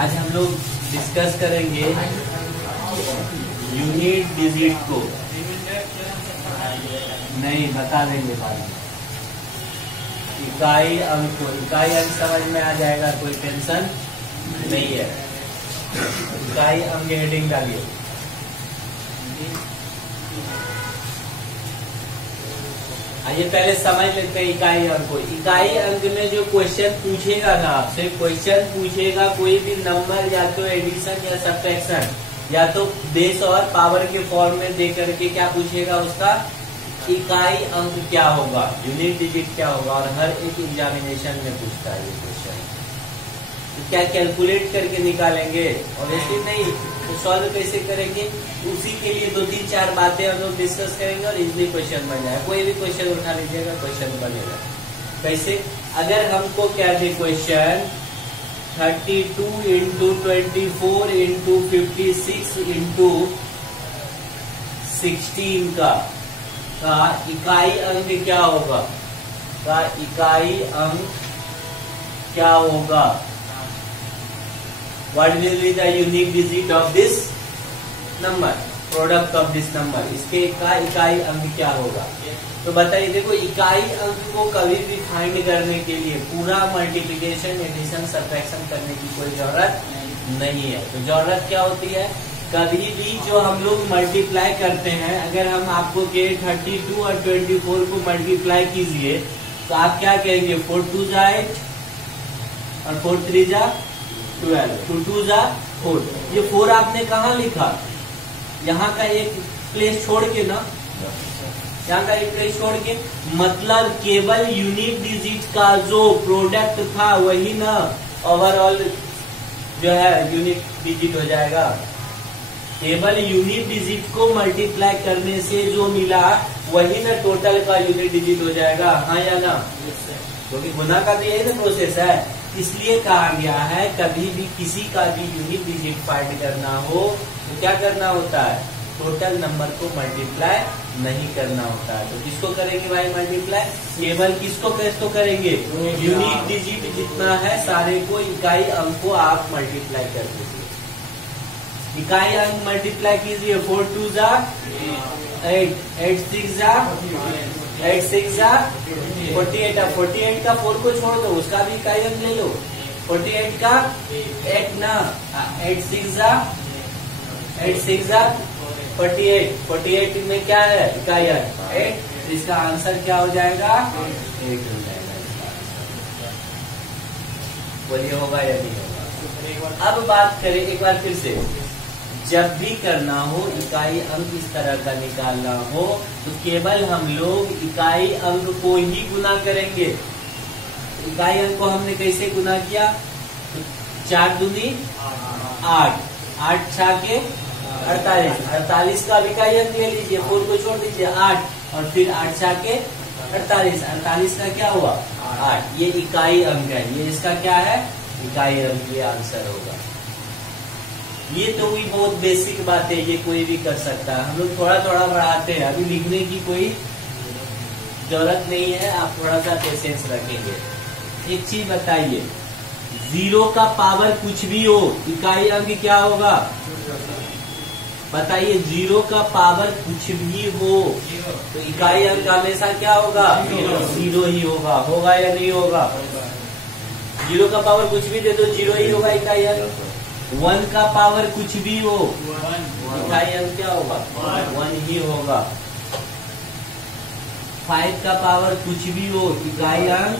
आज हम लोग डिस्कस करेंगे यूनिट डिजिट को। नहीं, बता देंगे बाद में। इकाई अंक को, इकाई अंक समझ में आ जाएगा, कोई टेंशन नहीं है। इकाई अंक हेडिंग डालिए। आइए पहले समझ लेते हैं इकाई अंक को। इकाई अंक में जो क्वेश्चन पूछेगा ना आपसे, क्वेश्चन पूछेगा कोई भी नंबर या तो एडिशन या सब्ट्रैक्शन या तो बेस और पावर के फॉर्म में दे करके क्या पूछेगा, उसका इकाई अंक क्या होगा, यूनिट डिजिट क्या होगा। और हर एक एग्जामिनेशन में पूछता है ये क्वेश्चन। तो क्या कैलकुलेट करके निकालेंगे? ऑब्वियसली नहीं। तो सॉल्व कैसे करेंगे, उसी के लिए 2-3-4 बातें हम लोग डिस्कस करेंगे और इजीली क्वेश्चन बन जाएगा। कोई भी क्वेश्चन उठा लीजिएगा, क्वेश्चन बनेगा। कैसे? अगर हमको क्या दे क्वेश्चन 32 इंटू 24 इंटू 56 इंटू 16 का इकाई अंक क्या होगा, का इकाई अंक क्या होगा, What will be the unique digit of this number, product of this number, इसके का इकाई अंक क्या होगा। तो बताइए, देखो इकाई अंक को कभी भी फाइंड करने के लिए पूरा मल्टीप्लिकेशन एडिशन सब्ट्रैक्शन करने की कोई जरूरत नहीं है। तो जरूरत क्या होती है, कभी भी जो हम लोग मल्टीप्लाई करते हैं, अगर हम आपको के 32 और 24 को मल्टीप्लाई कीजिए तो आप क्या कहेंगे, 4 2 जा 8 और 4 3 जा 12, 2 2 जा 4। ये 4 आपने कहाँ लिखा, यहाँ का एक प्लेस छोड़ के ना, यहाँ का एक प्लेस छोड़ के, मतलब केवल यूनिट डिजिट का जो प्रोडक्ट था वही ना ओवरऑल जो है यूनिट डिजिट हो जाएगा। केवल यूनिट डिजिट को मल्टीप्लाई करने से जो मिला वही ना टोटल का यूनिट डिजिट हो जाएगा, हाँ या ना? क्योंकि गुना का भी यही ना प्रोसेस है। इसलिए कहा गया है कभी भी किसी का भी यूनिट डिजिट फाइंड करना हो तो क्या करना होता है, टोटल नंबर को मल्टीप्लाई नहीं करना होता है। तो किसको करेंगे भाई मल्टीप्लाई, केवल किसको करेंगे, यूनिट डिजिट जितना है सारे को, इकाई अंक को आप मल्टीप्लाई कर दीजिए। इकाई अंक मल्टीप्लाई कीजिए, 4 2 जा 8, 8 6 जा 8 6 जा 48। अब 48 का 4 को छोड़ दो, उसका भी इकाई अंक ले लो। 48 का 8 ना, 8 6 जा 48। 48 में क्या है इकाई अंक 8, इसका आंसर क्या हो जाएगा, 8 हो जाएगा। बोलिए होगा या नहीं होगा। अब बात करें एक बार फिर से, जब भी करना हो इकाई अंक इस तरह का निकालना हो तो केवल हम लोग इकाई अंक को ही गुना करेंगे। इकाई अंक को हमने कैसे गुना किया, 4 दूनी 8, 8 6 के 48, 48 का इकाई अंक ले लीजिए, 4 को छोड़ दीजिए 8 और फिर 8 6 के 48, 48 का क्या हुआ 8। ये इकाई अंक है, ये इसका क्या है इकाई अंक, ये आंसर होगा। ये तो हुई बहुत बेसिक बात है, ये कोई भी कर सकता है। हम लोग थोड़ा थोड़ा बढ़ाते हैं, अभी लिखने की कोई जरूरत नहीं है, आप थोड़ा सा पेशेंस रखेंगे। एक चीज बताइए, 0 का पावर कुछ भी हो इकाई अंक क्या होगा, बताइए। 0 का पावर कुछ भी हो तो इकाई अंक हमेशा क्या होगा, 0 ही होगा। होगा या नहीं होगा? 0 का पावर कुछ भी दे दो 0 ही होगा इकाई अंक। 1 का पावर कुछ भी हो इकाई अंक क्या होगा, 1 ही होगा। 5 का पावर कुछ भी हो इकाई अंक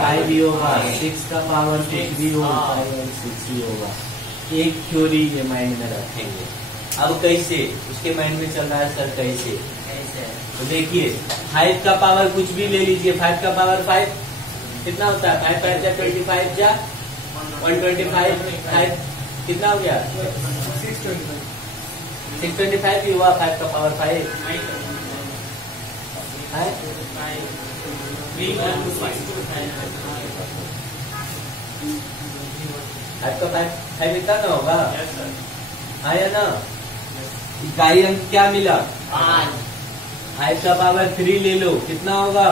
5 ही होगा। 6 का पावर कुछ भी हो इकाई अंक 6 ही होगा। एक थ्योरी ये माइंड में रखेंगे। अब कैसे, उसके माइंड में चल रहा है सर कैसे, तो देखिए 5 का पावर कुछ भी ले लीजिए। 5 का पावर 5 कितना होता है, 5 5 जा 25 जा 125, 5 कितना हो गया 625 भी हुआ। 5 का पावर 5 है, 5 का 5 इतना ना होगा, आया ना। इकाई अंक क्या मिला, 5 का पावर 3 ले लो, कितना होगा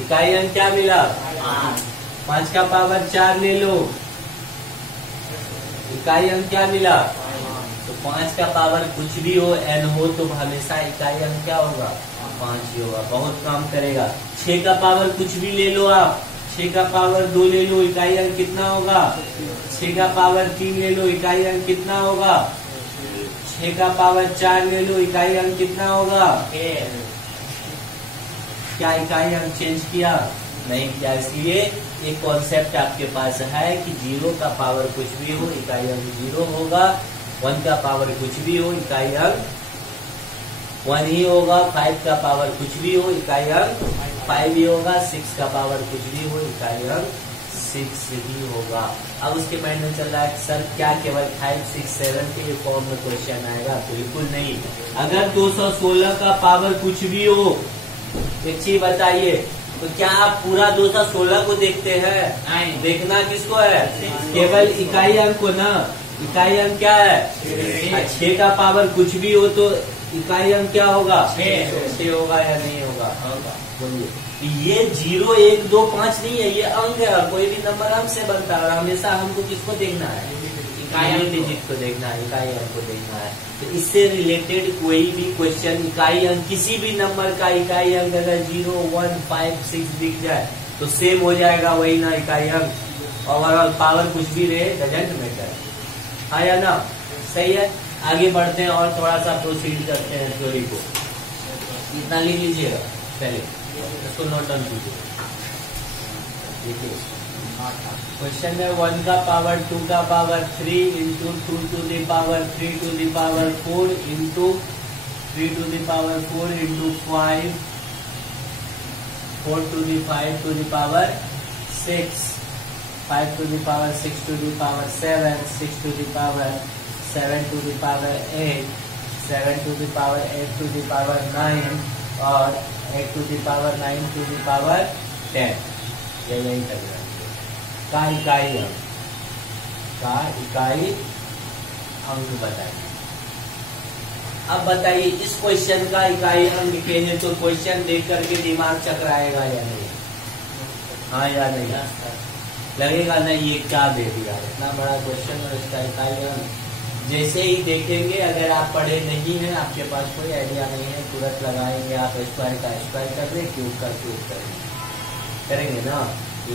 इकाई अंक क्या मिला, 5 का पावर 4 ले लो, इकाई अंक क्या मिला? तो 5 का पावर कुछ भी हो n हो तो हमेशा इकाई अंक क्या होगा? 5 ही होगा। बहुत काम करेगा। 6 का पावर कुछ भी ले लो आप, 6 का पावर 2 ले लो, इकाई अंक कितना होगा? 6 का पावर 3 ले लो, इकाई अंक कितना होगा? 6 का पावर 4 ले लो, इकाई अंक कितना होगा? क्या इकाई अंक चेंज किया? नहीं किया। इसलिए एक कॉन्सेप्ट आपके पास है कि 0 का पावर कुछ भी हो इकाई अंक 0 होगा, 1 का पावर कुछ भी हो इकाई अंक 1 ही होगा, 5 का पावर कुछ भी हो इकाई अंक 5 ही होगा, 6 का पावर कुछ भी हो इकाई अंक 6 ही होगा। अब उसके माइंड में चल रहा है सर क्या केवल 5, 6, 7 के फॉर्म में क्वेश्चन आएगा? बिल्कुल नहीं। अगर 216 का पावर कुछ भी हो, एक चीज बताइए, तो क्या आप पूरा 216 को देखते हैं? नहीं। देखना किसको है? केवल इकाई अंक को ना। इकाई अंक क्या है? 6 का पावर कुछ भी हो तो इकाई अंक क्या होगा? 6 होगा या नहीं होगा? बोलिए। ये 0, 1, 2, 5 नहीं है, ये अंक है। कोई भी नंबर अंक से बनता है। हमेशा हमको किसको देखना है? इकाई डिजिट को देखना है, इकाई अंक को देखना है। तो इससे रिलेटेड कोई भी क्वेश्चन इकाई अंक किसी भी नंबर का इकाई अंक अगर 0, 1, 5, 6 दिख जाए तो सेम हो जाएगा वही ना इकाई अंक। ओवरऑल पावर कुछ भी रहे डजंट मैटर। हाँ या ना? सही है। आगे बढ़ते हैं और थोड़ा सा प्रोसीड करते हैं थ्योरी को। इतना लिख लीजिएगा पहले, इसको नोट डाउन कीजिए। देखिए क्वेश्चन में 1 का पावर 2 का power 3 into 2 to the power 3 to the power 4 into 3 to the power 4 into 5 4 to the 5 to the power 6 5 to the power 6 to the power 7 6 to the power 7 to the power 8 7 to the power 8 to the power 9 और 8 to the power 9 to the power 10। यही कर रहा है का इकाई अंक बताइए। अब बताइए इस क्वेश्चन का इकाई अंक के हैं तो क्वेश्चन देख करके दिमाग चकराएगा या नहीं? हाँ या नहीं? लगेगा नहीं ये क्या दे दिया, इतना बड़ा क्वेश्चन और इसका इकाई अंक। जैसे ही देखेंगे, अगर आप पढ़े नहीं है, आपके पास कोई आइडिया नहीं है, तुरंत लगाएंगे आप स्क्वायर का स्क्वायर कर दे, क्यूब का क्यूब करेंगे ना,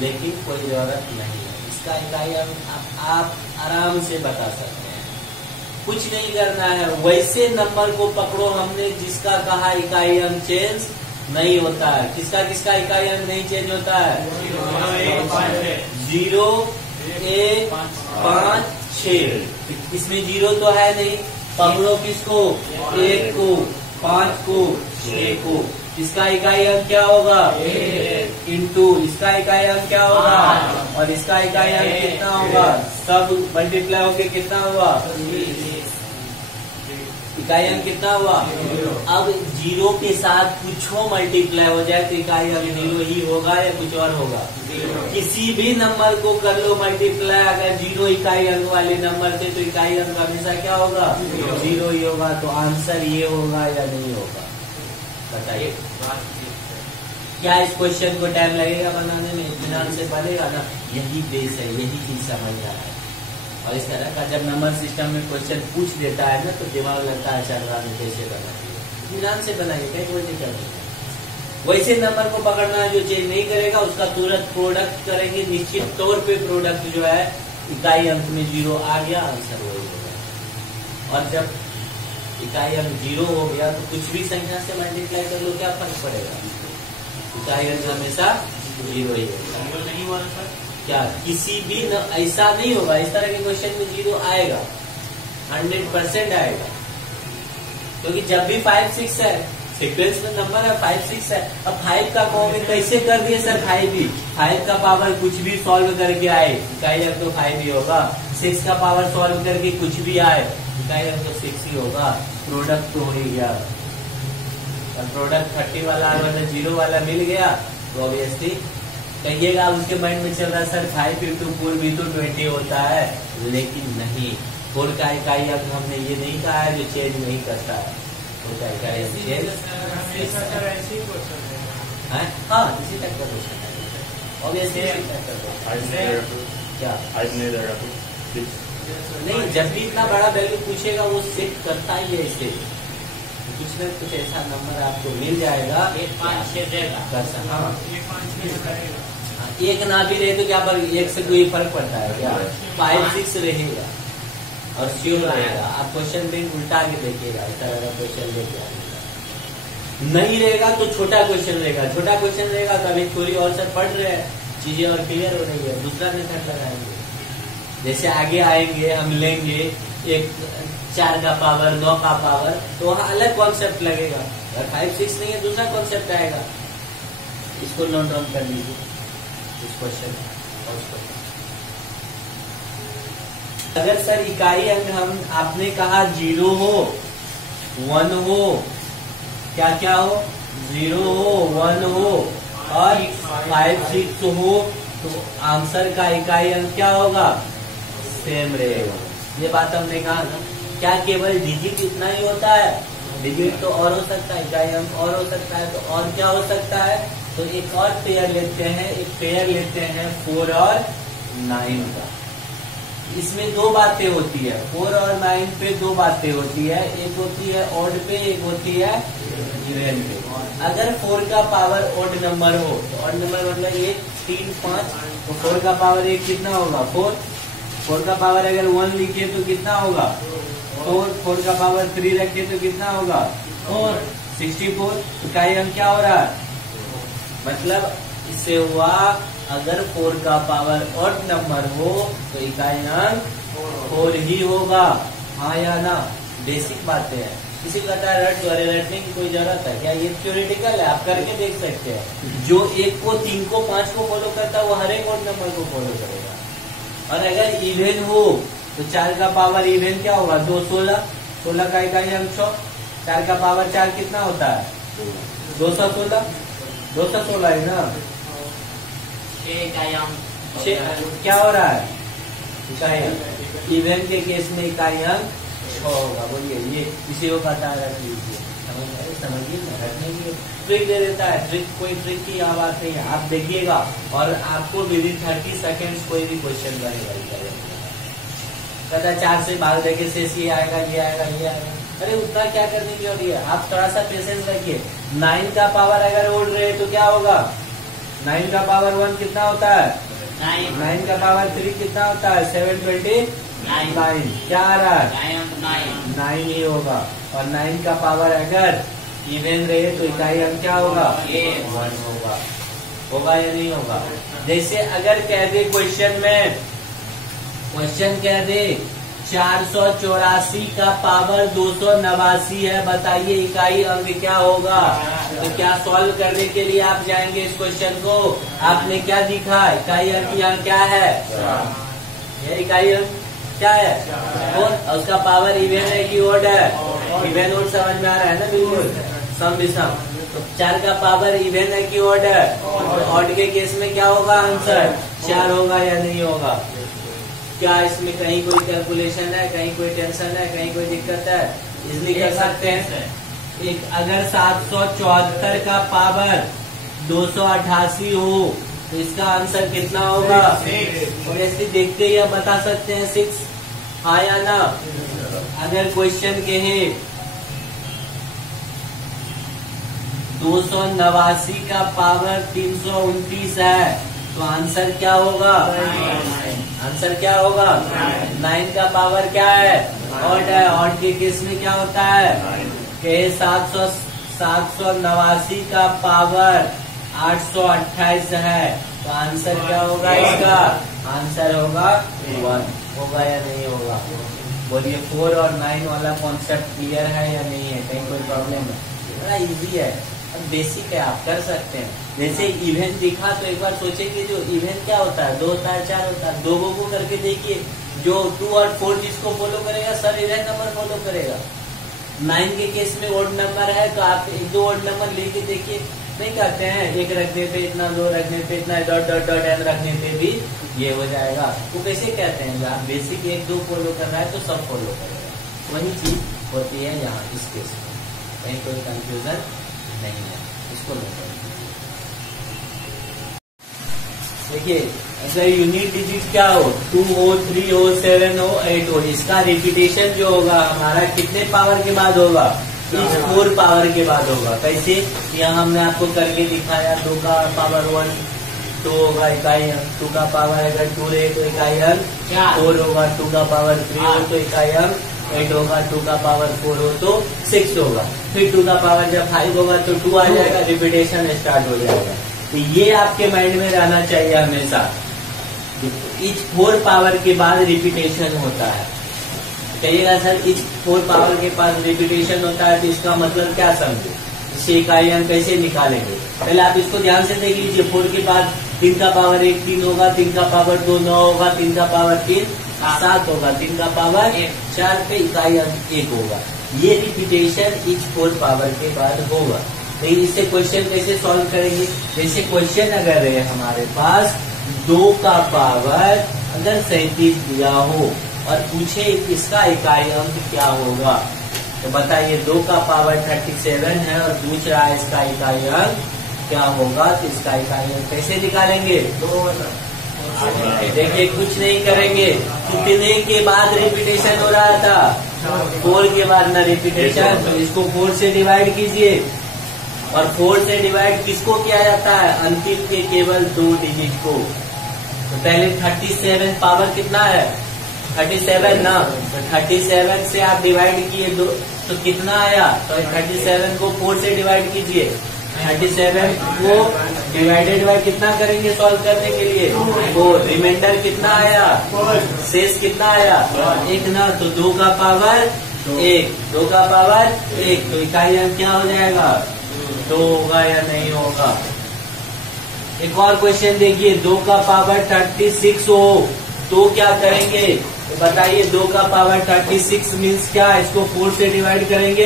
लेकिन कोई जरूरत नहीं है। इसका इकाई आप आराम से बता सकते हैं, कुछ नहीं करना है। वैसे नंबर को पकड़ो हमने जिसका कहा इकाई अंक चेंज नहीं होता है। किसका किसका इकाई अंक नहीं चेंज होता है? 0, 1, 5, 6। इसमें 0 तो है नहीं, पकड़ो किसको? 1 को, 5 को, 6 को। इसका इकाई अंक क्या होगा? इंटू इसका इकाई अंक क्या होगा? और इसका इकाई अंक कितना होगा? सब मल्टीप्लाई होके कितना हुआ? इकाई अंक कितना हुआ? अब 0 के साथ कुछ मल्टीप्लाई हो जाए तो इकाई अंक 0 ही होगा या कुछ और होगा? किसी भी नंबर को कर लो मल्टीप्लाई, अगर 0 इकाई अंक वाले नंबर से तो इकाई अंक हमेशा क्या होगा? 0 ही होगा। तो आंसर ये होगा या नहीं होगा? बताइए। क्या इस क्वेश्चन को टाइम लगेगा बनाने में? इत्मीनान से बनेगा ना? यही बेस है, यही चीज समझना है। और इस तरह का जब नंबर सिस्टम में क्वेश्चन पूछ देता है ना तो दिमाग लगता है चल रहा है कैसे करना चाहिए। इत्मीनान से बनाइए, कहीं कोई नहीं करना। वैसे नंबर को पकड़ना है जो चेंज नहीं करेगा उसका तुरंत प्रोडक्ट करेंगे। निश्चित तौर पे प्रोडक्ट जो है इकाई अंक में 0 आ गया, आंसर वही होगा। और जब इकाई अंक 0 हो गया तो कुछ भी संख्या से मल्टीप्लाई कर लो, क्या फर्क पड़ेगा? इकाई अंक हमेशा 0 ही होगा। नहीं हुआ क्या? किसी भी ऐसा नहीं होगा। इस तरह के क्वेश्चन में 0 आएगा, 100% आएगा। क्योंकि जब भी 5, 6 है, सीक्वेंस में नंबर है 5, 6 है। अब 5 का कहोगे कैसे कर दिए सर? 5 का पावर कुछ भी सॉल्व करके आए, इकाई अंक तो 5 ही होगा। 6 का पावर सॉल्व करके कुछ भी आए, इकाई अंक तो 6 ही होगा। प्रोडक्ट तो हो ही गया। और प्रोडक्ट 30 वाला अगर 0 वाला मिल गया तो ऑब्वियसली कहिएगा उसके माइंड में चल रहा है सर 5 into 4 भी तो 20 होता है, लेकिन नहीं। 4 का इकाई अंक हमने ये नहीं कहा है जो चेंज नहीं करता है। होता है इकाई अंक चेंज। हाँ, इसी टाइप का क्वेश्चन है ऑब्वियसली। क्या नहीं, जब भी इतना बड़ा वैल्यू पूछेगा वो सेट करता ही है इसे, कुछ न कुछ ऐसा नंबर आपको मिल जाएगा। 1 5 6 रहेगा। हाँ, 1 ना भी रहे तो क्या पर 1 से कोई फर्क पड़ता है क्या? 5 6 रहेगा और श्योर रहेगा। आप क्वेश्चन बैंक उल्टा के देखिएगा, इस तरह का क्वेश्चन लेके आइएगा। नहीं रहेगा तो छोटा क्वेश्चन रहेगा, छोटा क्वेश्चन रहेगा तो अभी थोड़ी और सब पढ़ रहे हैं, चीजें और क्लियर हो रही है, दूसरा मेथड लगाएंगे। जैसे आगे आएंगे हम लेंगे एक 4 का पावर 9 का पावर, तो वहाँ अलग कॉन्सेप्ट लगेगा। अगर 5 6 नहीं है दूसरा कॉन्सेप्ट आएगा। इसको नोट डाउन कर लीजिए, इस क्वेश्चन। अगर सर इकाई अंक हम आपने कहा 0 हो 1 हो, क्या क्या हो, 0 हो 1 हो और 5 6 हो, तो आंसर का इकाई अंक क्या होगा? सेम रहेगा। ये बात हमने कहा ना। क्या केवल डिजिट इतना ही होता है? डिजिट तो और हो सकता है, इकाई अंक और हो सकता है, तो और क्या हो सकता है? तो एक और पेयर लेते हैं, एक पेयर लेते हैं 4 और 9 का। इसमें दो बातें होती है, 4 और 9 पे दो बातें होती है, एक होती है ऑड पे, एक होती है इवन पे। अगर 4 का पावर ऑड नंबर हो तो ऑड नंबर मतलब 1 3 5, तो 4 का पावर 1 कितना होगा? 4 का पावर अगर 1 लिखे तो कितना होगा? 4 का पावर 3 रखे तो कितना होगा? 4 64। इकाई अंक क्या हो रहा है? मतलब इससे हुआ अगर 4 का पावर ऑड नंबर हो तो इकाई अंक 4 ही होगा। हाँ या ना? बेसिक बातें हैं। किसी को कहता है रट, अरे रटने की कोई जरूरत है क्या? ये थ्योरेटिकल है, आप करके देख सकते हैं। जो 1 को 3 को 5 को फॉलो करता है वो हर एक ऑड नंबर को फॉलो करेगा। और अगर इवेन हो तो 4 का पावर इवेन क्या होगा? 2 16, 16 का इकाई अंक 100। 4 का पावर 4 कितना होता है? 216, 216 है ना? क्या हो रहा है? इकाई अंक इवेन के केस में इकाई अंक 6 होगा। बोलिए, ये किसी को पता रख लीजिए, समझिए ना, रखने की ट्रिक दे देता है। ट्रिक कोई ट्रिक की यहाँ बात नहीं है, आप देखिएगा और आपको विदिन 30 सेकेंड्स कोई भी क्वेश्चन बनेगा। कहता 4 से भाग देके शेष ये आएगा, ये आएगा, ये आएगा। अरे उतना क्या करने की जरूरत है? आप थोड़ा सा पेशेंस रखिए। 9 का पावर अगर उड़ रहे तो क्या होगा? 9 का पावर 1 कितना होता है? 9 का पावर 3 कितना होता है? 729। क्या आ रहा है? 9 ही होगा। और 9 का पावर अगर इवन रहे तो इकाई अंक क्या होगा? 1 होगा। होगा या नहीं होगा? जैसे अगर कह दे क्वेश्चन में, क्वेश्चन कह दे 484 का पावर 289 है, बताइए इकाई अंक क्या होगा? तो क्या सॉल्व करने के लिए आप जाएंगे इस क्वेश्चन को? आपने क्या दिखा? इकाई अंक यहाँ क्या है? ये इकाई अंक क्या है? और उसका पावर इवन है कि ऑड है? इवन ऑड समझ में आ रहा है ना? बिल्कुल सम विषम। तो 4 का पावर इवन है कि ऑड है? ऑड के केस में क्या होगा आंसर? 4 होगा या नहीं होगा? क्या इसमें कहीं कोई कैलकुलेशन है, कहीं कोई टेंशन है, कहीं कोई दिक्कत है? इसलिए कर सकते हैं। एक अगर 774 का पावर 288 हो तो इसका आंसर कितना होगा? और ऐसे देखते ही आप बता सकते हैं 6। हाँ या ना? अगर क्वेश्चन कहे 289 का पावर 329 है तो आंसर क्या होगा? आंसर क्या होगा? 9 का पावर क्या है? ऑड है। ऑड के केस में क्या होता है? कहे 789 का पावर 828 है तो आंसर क्या होगा इसका? आंसर होगा 1। होगा या नहीं होगा? बोलिए 4 और 9 वाला कॉन्सेप्ट क्लियर है या नहीं है? कहीं कोई प्रॉब्लम है? बड़ा इजी है, बेसिक है, आप कर सकते हैं। जैसे इवेंट दिखा तो एक बार सोचे कि जो इवेंट क्या होता है? 2 होता है, 4 होता है। 2 को करके देखिए, जो 2 और 4 जिसको फॉलो करेगा सब इवेंट नंबर फॉलो करेगा। 9 के केस में ऑड नंबर है तो आप 1-2 ऑड नंबर लेके देखिए। नहीं कहते हैं 1 रखने पे इतना, 2 रखने पे इतना, डॉट डॉट डॉट एन रखने पे भी ये हो जाएगा। वो कैसे कहते हैं? आप बेसिक 1-2 फॉलो कर रहा है तो सब फॉलो करेगा। वही चीज होती है यहाँ इस केस में, कहीं कोई कंफ्यूजन नहीं है। इसको नोट करें। देखिए अगर यूनिट डिजिट क्या हो 2 हो 3 हो 7 हो 8 हो, इसका रिपीटेशन जो होगा हमारा कितने पावर के बाद होगा, इस 4 पावर के बाद होगा। कैसे, यहाँ हमने आपको करके दिखाया 2 का पावर 1 2 होगा इकाई अंक, 2 का पावर अगर 2 रहे तो इकाई अंक 4 होगा, 2 का पावर 3 हो तो इकाई अंक 8 होगा, 2 का पावर 4 हो तो 6 होगा, फिर 2 का पावर जब 5 होगा तो 2 आ जाएगा, रिपीटेशन स्टार्ट हो जाएगा। तो ये आपके माइंड में रहना चाहिए हमेशा, इच 4 पावर के बाद रिपीटेशन होता है। कहिएगा सर इच 4 पावर के पास रिपीटेशन होता है तो इसका मतलब क्या समझे, इससे इकाई अंक कैसे निकालेंगे। पहले आप इसको ध्यान से देख लीजिए, 4 के बाद 3 का पावर 1 3 होगा, 3 का पावर 2 9 होगा, 3 का पावर 3 7 होगा, 3 का पावर 4 पे इकाई अंक 1 होगा। ये रिपीटेशन इच 4 पावर के बाद होगा। तो इससे क्वेश्चन कैसे सॉल्व करेंगे, जैसे क्वेश्चन अगर रहे हमारे पास 2 का पावर अगर 37 दिया हो और पूछे इसका इकाई अंक क्या होगा, तो बताइए 2 का पावर 37 है और पूछ रहा है इसका इकाई अंक क्या होगा, तो इसका इकाई अंक कैसे निकालेंगे। देखिए कुछ नहीं करेंगे, कितने के बाद रिपीटेशन हो रहा था, 4 के बाद ना रिपीटेशन, तो इसको 4 से डिवाइड कीजिए और 4 से डिवाइड किसको किया जाता है, अंतिम के केवल 2 डिजिट को। तो पहले 37 पावर कितना है 37 ना, तो 37 से आप डिवाइड किए 2 तो कितना आया, तो 37 को 4 से डिवाइड कीजिए, 37 को डिवाइडेड बाय कितना करेंगे सॉल्व करने के लिए, वो रिमाइंडर कितना आया, शेष कितना आया 1 ना, तो 2 का पावर 1 2 का पावर 1, तो इकाई अंक क्या हो जाएगा 2 होगा या नहीं होगा। एक और क्वेश्चन देखिए, 2 का पावर 36 हो तो क्या करेंगे, तो बताइए 2 का पावर 36 मीन्स क्या, इसको 4 से डिवाइड करेंगे,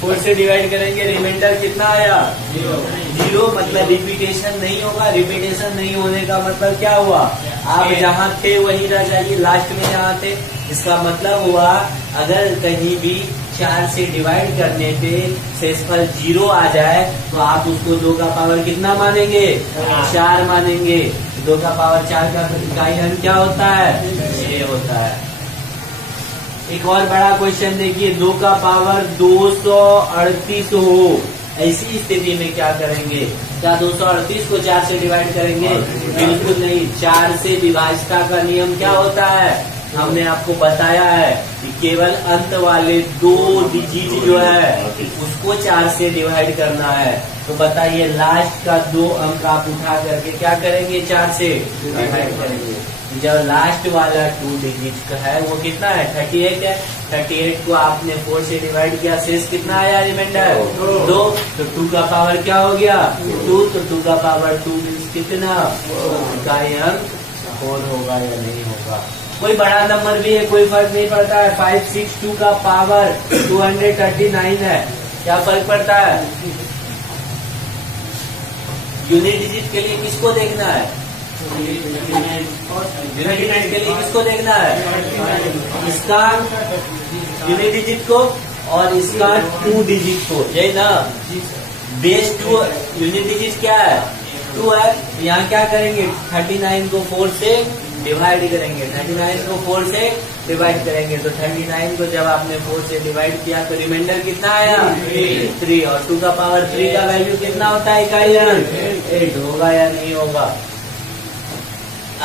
4 से डिवाइड करेंगे, रिमाइंडर कितना आया 0, मतलब रिपीटेशन नहीं होगा। रिपीटेशन नहीं होने का मतलब क्या हुआ, आप जहाँ थे वही रह जाइए, लास्ट में जहाँ थे। इसका मतलब हुआ अगर कहीं भी 4 से डिवाइड करने पे शेषफल 0 आ जाए तो आप उसको 2 का पावर कितना मानेंगे 4 मानेंगे। 2 का पावर 4 का इकाई अंक क्या होता है 6 होता है। एक और बड़ा क्वेश्चन देखिए, 2 का पावर 238 हो, ऐसी स्थिति में क्या करेंगे, क्या 238 को 4 से डिवाइड करेंगे, बिल्कुल नहीं। 4 से विभाजता का नियम क्या होता है, हमने आपको बताया है कि केवल अंत वाले 2 डिजिट जो है उसको 4 से डिवाइड करना है। तो बताइए लास्ट का 2 अंक आप उठा करके क्या करेंगे 4 से डिवाइड करेंगे। जब लास्ट वाला 2 डिजिट का है वो कितना है 38 है, 38 को आपने 4 से डिवाइड किया, शेष कितना आया रिमाइंडर 2, तो 2 का पावर क्या हो गया 2, तो 2 का पावर 2 मीन्स कितना इकाई अंक 4 होगा या नहीं होगा। कोई बड़ा नंबर भी है कोई फर्क नहीं पड़ता है, 562 का पावर 239 है, क्या फर्क पड़ता है। यूनिट डिजिट के लिए किसको देखना है, यूनिट डिजिट के लिए किसको देखना है, इसका यूनिट डिजिट को और इसका 2 डिजिट को, यही ना। बेस 2 यूनिट डिजिट क्या है 2 है, यहाँ क्या करेंगे 39 को 4 से डिवाइड करेंगे, 39 को 4 से डिवाइड करेंगे, तो 39 को जब आपने 4 से डिवाइड किया तो रिमाइंडर कितना आया 3, और 2 का पावर 3 का वैल्यू कितना होता है इकाई अंक 8 होगा या नहीं होगा।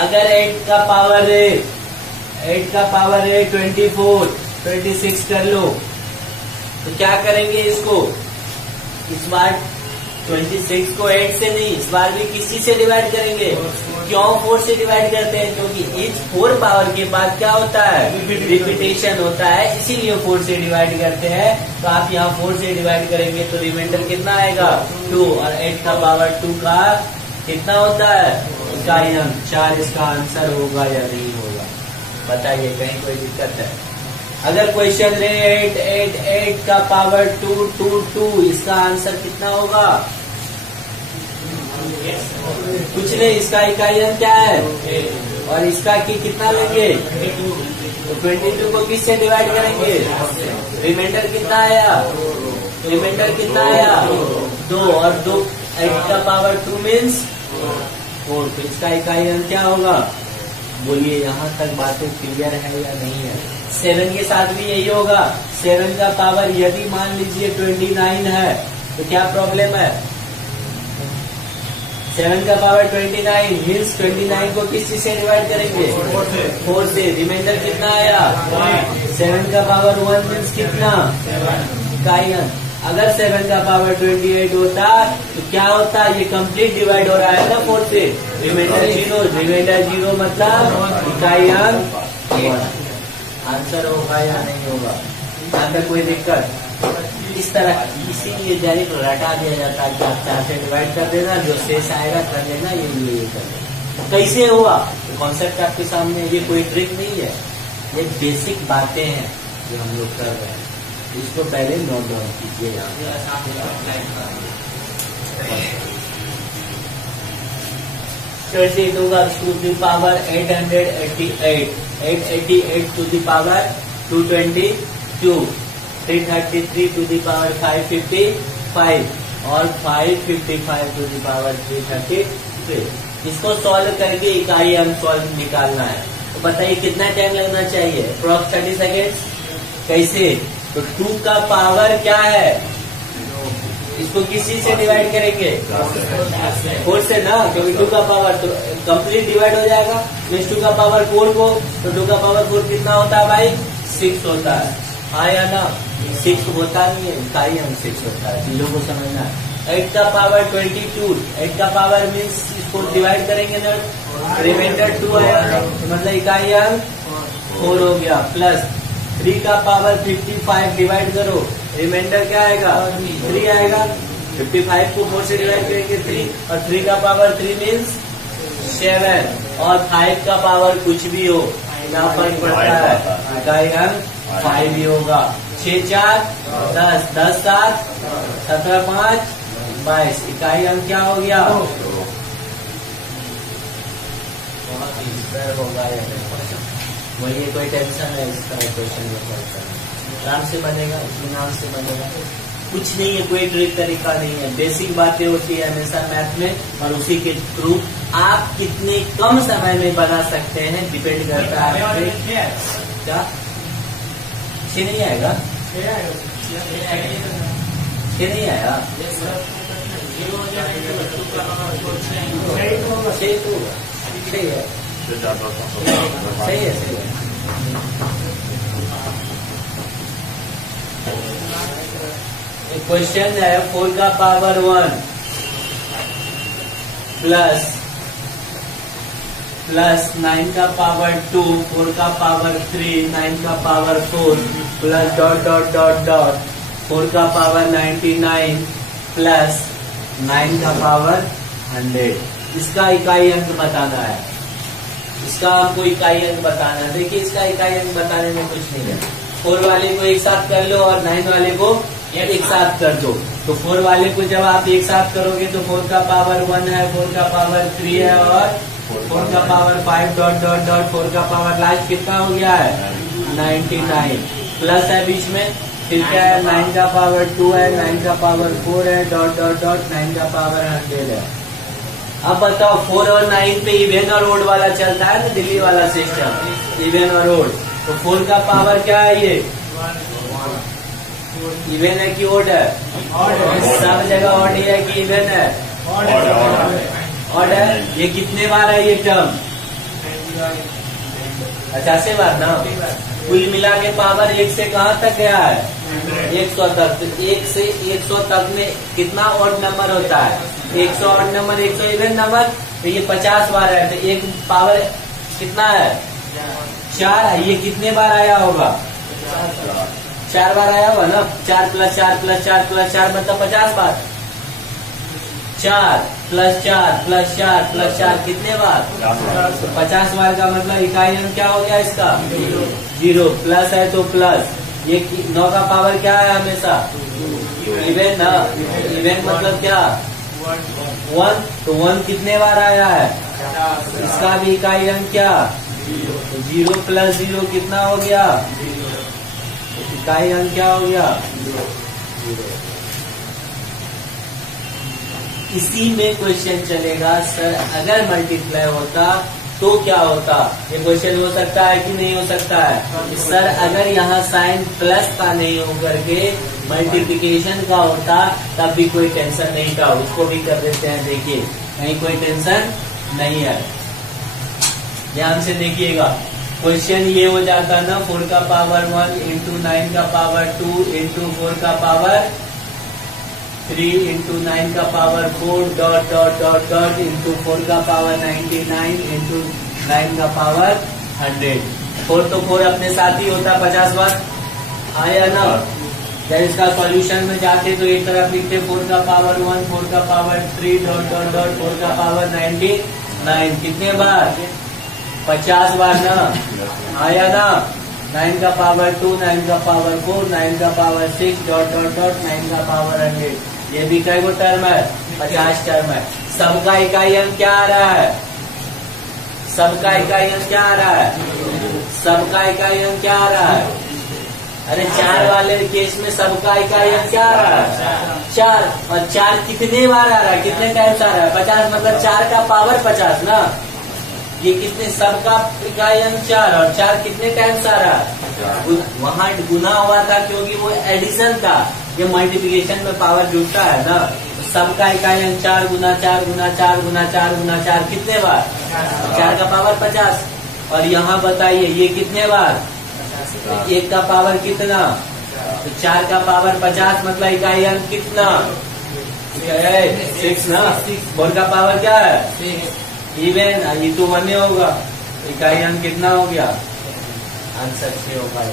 अगर 8 का पावर है 24 26 कर लो, तो क्या करेंगे इसको, इस बार 26 को 8 से नहीं, इस बार भी किसी से डिवाइड करेंगे, क्यों 4 से डिवाइड करते हैं, क्योंकि इस 4 पावर के बाद क्या होता है रिपीटेशन होता है, इसीलिए 4 से डिवाइड करते हैं। तो आप यहाँ 4 से डिवाइड करेंगे तो रिमाइंडर कितना आएगा 2, और 8 का पावर 2 का कितना होता है इकाई अंक 4, इसका आंसर होगा या नहीं होगा, बताइए कहीं कोई दिक्कत है। अगर क्वेश्चन रहे 8 का पावर 2, इसका आंसर कितना होगा, कुछ नहीं, इसका इकाई अंक क्या है, और इसका कितना लेंगे, तो 22 को किस से डिवाइड करेंगे, रिमाइंडर कितना आया, रिमाइंडर कितना आया 2, और 2 8 का पावर 2 मीन्स 4, तो इसका इकाई अंक क्या होगा? बोलिए यहाँ तक बातें क्लियर है या नहीं है? 7 के साथ भी यही होगा। 7 का पावर यदि मान लीजिए 29 है तो क्या प्रॉब्लम है? 7 का पावर 29 मीन्स 29 को किस चीज से डिवाइड करेंगे? 4 से। रिमाइंडर कितना आया? 7 का पावर 1 मीन्स कितना? इकाई अंक। अगर 7 का पावर 28 होता तो क्या होता? ये कंप्लीट डिवाइड हो रहा है ना 4 से। रिमाइंडर 0, रिमाइंडर 0 मतलब इकाई अंक 1। आंसर होगा या नहीं होगा? यहाँ पे कोई दिक्कत? इस तरह इसीलिए डायरेक्ट रटा दिया जाता है कि आप 4 से डिवाइड कर देना, जो शेष आएगा कर देना, ये कर देना। कैसे हुआ? तो कॉन्सेप्ट आपके सामने, ये कोई ट्रिक नहीं है, ये बेसिक बातें हैं जो हम लोग कर रहे हैं। इसको पहले नोट डाउन कीजिए। यहाँ 32 होगा to the power 888, 888 to the power 222, 333 to the power 555 और 555 टू द पावर 333। इसको सॉल्व करके इकाई अंक सॉल्व निकालना है। तो बताइए कितना टाइम लगना चाहिए? Approx 30 seconds. कैसे? तो 2 का पावर क्या है? इसको किस चीज से डिवाइड करेंगे? 4 से ना, क्योंकि 2 का पावर तो कंप्लीट डिवाइड हो जाएगा। मीन्स 2 का पावर 4 को, तो 2 का पावर 4 कितना होता है भाई? 6 होता है। हाँ या ना? 6 होता नहीं है, इकाई अंक 6 होता है। चीजों को समझना है। 8 का पावर 22, 8 का पावर मीन्स इसको डिवाइड करेंगे ना, रिमाइंडर 2 आएगा, मतलब इकाई अंक 4 हो गया। प्लस 3 का पावर 55 डिवाइड करो, रिमाइंडर क्या आएगा? 3 आएगा। 55 को 4 से डिवाइड करेंगे 3, और 3 का पावर 3 मीन्स 7, और 5 का पावर कुछ भी हो क्या फर्क पड़ता है? इकाई अंक 5 ही होगा। 6 4 10, 10 7 17 5 22, इकाई अंक क्या हो गया? होगा या नहीं? वही कोई टेंशन है इसका? क्वेश्चन आराम से बनेगा, इत्मीनान से बनेगा। कुछ नहीं है, कोई ट्रिक तरीका नहीं है, बेसिक बातें होती है हमेशा मैथ में, और उसी के थ्रू आप कितने कम समय में बना सकते हैं डिपेंड करता है। क्या छह नहीं आएगा? छह नहीं आया? सही है, सही है, सही है। क्वेश्चन है 4 का पावर 1 प्लस 9 का पावर 2, 4 का पावर 3, 9 का power 4 plus dot dot dot dot 4 का पावर 99 प्लस 9 का पावर 100। इसका इकाई अंक बताना है। इसका आपको इकाई अंक बताना है। देखिए इसका इकाई अंक बताने में कुछ नहीं है। 4 वाले को एक साथ कर लो और 9 वाले को एक साथ कर दो। तो 4 वाले को जब आप एक साथ करोगे तो 4 का पावर 1 है, 4 का पावर 3 है, और 4 का पावर 5 डॉट डॉट डॉट 4 का पावर लास्ट कितना हो गया है? 99। प्लस है बीच में, फिर क्या है? 9 का पावर 2 है, 9 का पावर 4 है, डॉट डॉट डॉट 9 का पावर 100 है। अब बताओ 4 और 9 पे इवन और ओड वाला चलता है ना, दिल्ली वाला सिस्टम, इवन और ओड। तो 4 का पावर क्या है? ये इवन है कि ओड है? सब जगह ओड है कि इवन है? ओड है। ये कितने बार है ये टर्म? 50 बार ना। कुल मिला के पावर 1 से कहाँ तक गया है? 100 तक। तो 1 से 100 तक में कितना ऑड नंबर होता है? 100 ऑड नंबर, 100 इवन नंबर। तो ये 50 बार है, तो एक पावर कितना है? 4 है। ये कितने बार आया होगा? 4 बार आया होगा ना। 4 प्लस 4 प्लस 4 प्लस 4 मतलब 50 बार। 4 प्लस 4 प्लस 4 प्लस 4 कितने बार? 50 बार का मतलब इकाई अंक क्या हो गया इसका? 0। प्लस है तो प्लस। ये 9 का पावर क्या है हमेशा? इवन ना। इवन मतलब क्या? 1। तो 1 कितने बार आया है? इसका भी इकाई अंक क्या? 0 प्लस 0 कितना हो गया? इकाई अंक क्या हो गया? 0। इसी में क्वेश्चन चलेगा। सर अगर मल्टीप्लाई होता तो क्या होता, ये क्वेश्चन हो सकता है कि नहीं हो सकता है। सर अगर यहाँ साइन प्लस का नहीं होकर के मल्टीप्लिकेशन का होता तब भी कोई टेंशन नहीं था, उसको भी कर देते हैं। देखिए कहीं कोई टेंशन नहीं है। ध्यान से देखिएगा, क्वेश्चन ये हो जाता ना 4 का पावर 1 इंटू 9 का पावर 2 इंटू 4 का पावर 3 इंटू 9 का power 4 dot dot dot dot into 4 का पावर 99 इंटू 9 का पावर 100। 4 तो 4 अपने साथ ही होता 50 बार, आया ना। जब इसका सॉल्यूशन में जाते तो एक तरफ लिखते 4 का पावर 1 4 का पावर 3 डॉट डॉट डॉट 4 का पावर 99 कितने बार, 50 बार ना, आया ना। 9 का पावर 2 9 का पावर 4 9 का पावर 6 डॉट डॉट डॉट 9 का पावर 100। ये भी कई गो टर्म है, 50 टर्म है। सबका इकाई अंक क्या आ रहा है, सबका इकाई अंक क्या आ रहा है, सबका इकाई अंक क्या आ रहा है। अरे 4 वाले केस में सबका इकाई अंक क्या आ रहा है, 4। और 4 कितने बार आ रहा है, कितने टाइम्स आ रहा है, 50, मतलब 4 का पावर 50 ना। ये कितने, सबका इकाई अंक 4 और 4 कितने टाइम्स आ रहा है, वहां गुना हुआ था क्योंकि वो एडिशन था। ये मल्टीप्लिकेशन में पावर जुड़ता है ना। तो सबका इकाई अंक 4 गुना 4 गुना 4 गुना 4 गुना 4 कितने बार, 4 का पावर 50। और यहाँ बताइए ये कितने बार, 1 का पावर कितना, तो 4 का पावर 50 मतलब इकाई अंक कितना, 6 ना। 4 का पावर क्या है, इवन, ये तो 1 होगा, इकाई अंक कितना हो गया, आंसर 6 होगा।